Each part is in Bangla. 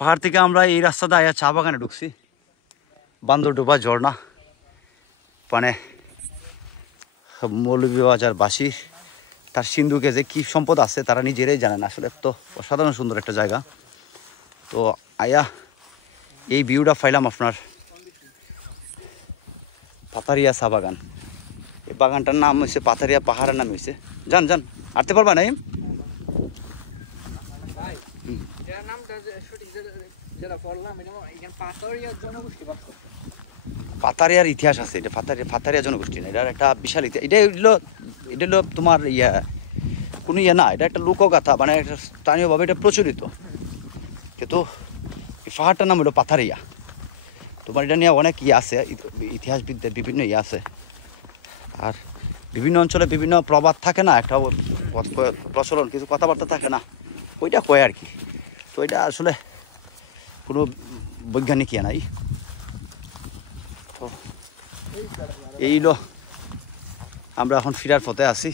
পাহাড় থেকে আমরা এই রাস্তাটা আয়া চা বাগানে ঢুকছি। বান্দরডোবা ঝর্ণা, মানে মৌলভীবাজার বাসী তার সিন্ধুকে যে কী সম্পদ আছে তারা নিজেরাই জানেন। আসলে এত অসাধারণ সুন্দর একটা জায়গা। তো আয়া এই ভিউটা পাইলাম আপনার পাতারিয়া চা বাগান। এই বাগানটার নাম হয়েছে পাতারিয়া, পাহাড়ের নাম হয়েছে। যান যান, আটতে পারবা না? পাতারিয়ার ইতিহাস আছে, এটা পাতারিয়া জনগোষ্ঠী না, এটার একটা বিশাল ইতিহাস। এটা হলো তোমার কোনো না, এটা একটা লোকগাথা, মানে একটা স্থানীয়ভাবে এটা প্রচলিত। কিন্তু এই পাহাড়টার নাম হলো পাতারিয়া। তোমার এটা নিয়ে অনেক আছে, ইতিহাসবিদদের বিভিন্ন আছে। আর বিভিন্ন অঞ্চলে বিভিন্ন প্রবাদ থাকে না, একটা প্রচলন, কিছু কথাবার্তা থাকে না, ওইটা কয় আর কি। তো এটা আসলে কোনো বৈজ্ঞানিক নাই। তো এইলো আমরা এখন ফিরার পথে আছি।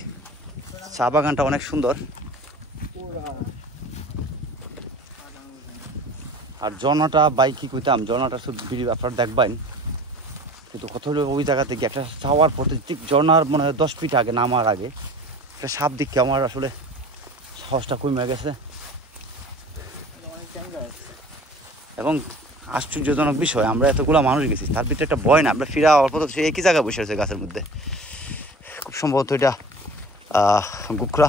চা বাগানটা অনেক সুন্দর, আর ঝর্ণাটা কি কইতাম, ঝর্ণাটা শুধু আপনারা দেখবেন। কিন্তু কত হলো ওই জায়গা থেকে একটা যাওয়ার পথে ঠিক ঝর্ণার মনে হয় 10 ফিট আগে, নামার আগে একটা সাপ দেখে আমার আসলে সাহসটা কমে গেছে। এবং আশ্চর্যজনক বিষয়, আমরা এতগুলো মানুষ গেছি, তার ভিতরে একটা ভয় না। আমরা ফিরা অল্প সে একই জায়গায় বসে আছে গাছের মধ্যে। খুব সম্ভবত এটা গুকরা।